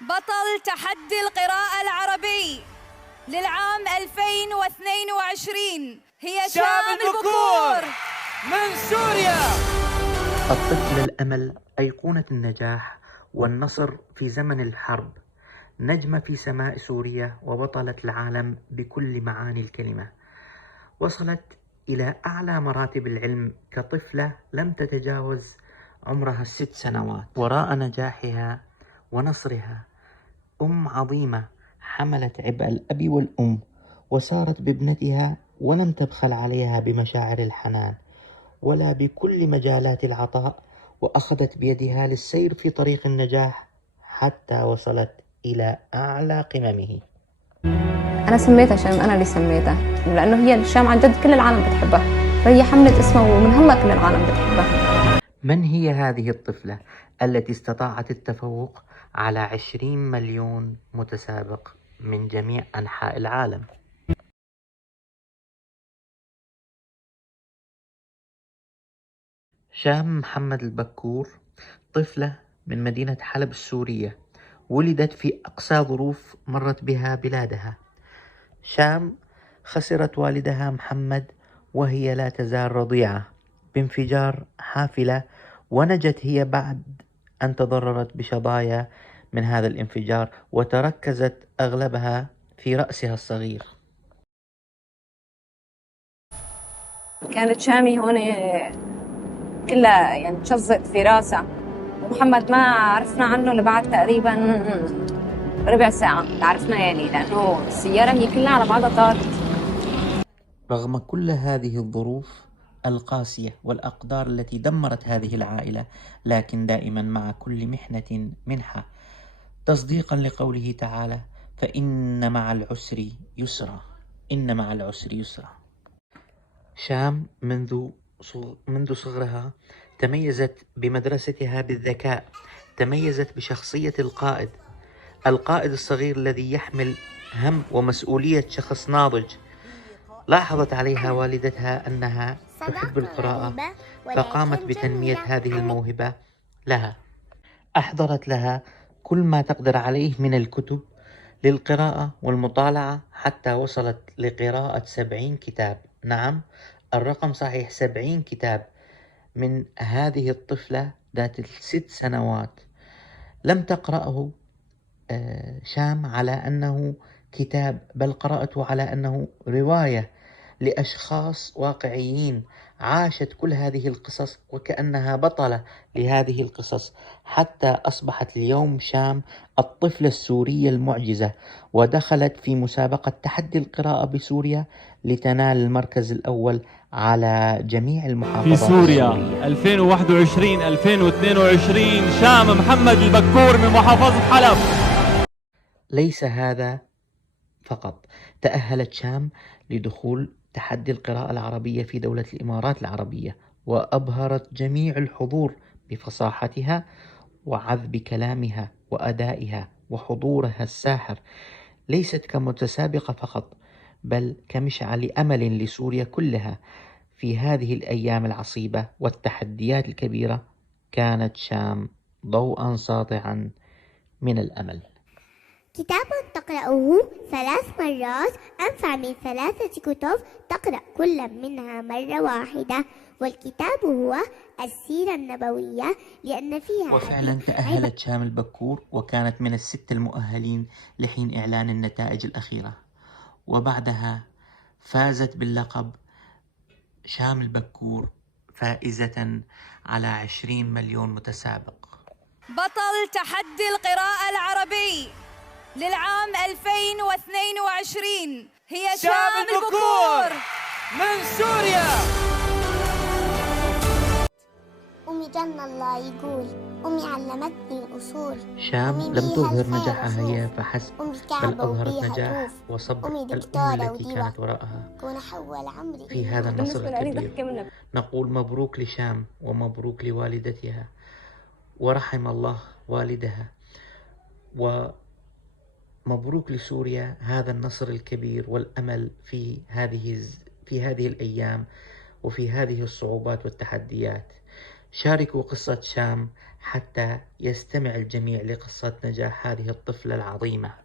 بطل تحدي القراءة العربي للعام 2022 هي شام البكور من سوريا. الطفل الأمل أيقونة النجاح والنصر في زمن الحرب، نجمة في سماء سوريا وبطلة العالم بكل معاني الكلمة. وصلت إلى أعلى مراتب العلم كطفلة لم تتجاوز عمرها 6 سنوات. وراء نجاحها ونصرها عظيمة حملت عبء الأب والأم، وسارت بابنتها ولم تبخل عليها بمشاعر الحنان ولا بكل مجالات العطاء، وأخذت بيدها للسير في طريق النجاح حتى وصلت إلى أعلى قممه. أنا سميتها شام، أنا اللي سميتها، لأنه هي الشام عن جد كل العالم بتحبها، فهي حملت اسمها ومن هلا كل العالم بتحبها. من هي هذه الطفلة التي استطاعت التفوق على 20 مليون متسابق من جميع أنحاء العالم؟ شام محمد البكور طفلة من مدينة حلب السورية، ولدت في أقصى ظروف مرت بها بلادها. شام خسرت والدها محمد وهي لا تزال رضيعة بانفجار حافلة، ونجت هي بعد أن تضررت بشظايا من هذا الانفجار، وتركزت أغلبها في رأسها الصغير. كانت شامي هون كلها يعني تشظت في راسها، ومحمد ما عرفنا عنه لبعد تقريبا ربع ساعة عرفنا، يعني لأنه السيارة هي كلها على بعضها طارت. رغم كل هذه الظروف القاسية والأقدار التي دمرت هذه العائلة، لكن دائما مع كل محنة منحة، تصديقا لقوله تعالى: فإن مع العسر يسرا، إن مع العسر يسرا. شام منذ صغرها تميزت بمدرستها بالذكاء، تميزت بشخصية القائد الصغير الذي يحمل هم ومسؤولية شخص ناضج. لاحظت عليها والدتها أنها تحب القراءة، فقامت بتنمية هذه الموهبة لها. أحضرت لها كل ما تقدر عليه من الكتب للقراءة والمطالعة، حتى وصلت لقراءة 70 كتاب. نعم، الرقم صحيح، 70 كتاب من هذه الطفلة ذات ال6 سنوات. لم تقرأه شام على أنه كتاب، بل قرأته على أنه رواية لأشخاص واقعيين عاشت كل هذه القصص وكأنها بطلة لهذه القصص، حتى أصبحت اليوم شام الطفلة السورية المعجزة، ودخلت في مسابقة تحدي القراءة بسوريا لتنال المركز الأول على جميع المحافظات في سوريا السورية. 2021-2022 شام محمد البكور من محافظة حلب. ليس هذا فقط، تأهلت شام لدخول تحدي القراءة العربية في دولة الإمارات العربية، وأبهرت جميع الحضور بفصاحتها وعذب كلامها وأدائها وحضورها الساحر. ليست كمتسابقة فقط، بل كمشعل أمل لسوريا كلها في هذه الأيام العصيبة والتحديات الكبيرة. كانت شام ضوءا ساطعا من الأمل. كتاب تقرأه 3 مرات أنفع من 3 كتب تقرأ كل منها مرة واحدة، والكتاب هو السيرة النبوية لأن فيها. وفعلا تأهلت شام البكور، وكانت من ال6 المؤهلين لحين إعلان النتائج الأخيرة، وبعدها فازت باللقب شام البكور فائزة على 20 مليون متسابق. بطل تحدي القراءة العربي للعام 2022 هي شام البكور من سوريا. أمي جنة الله يقول، أمي علمتني الأصول. شام أمي لم بيها تظهر الخير نجاحها أشوف. هي فحسب، أمي بل كعبة أظهرت وبيها نجاح طوف. وصبر أمي الأم دكتورة التي وديوة كانت وراءها كون أحول عمري في هذا النصر بالنسبة لي الكبير. ضحكة منها. نقول مبروك لشام ومبروك لوالدتها، ورحم الله والدها، ومبروك لسوريا هذا النصر الكبير والأمل في هذه الأيام وفي هذه الصعوبات والتحديات. شاركوا قصة شام حتى يستمع الجميع لقصة نجاح هذه الطفلة العظيمة.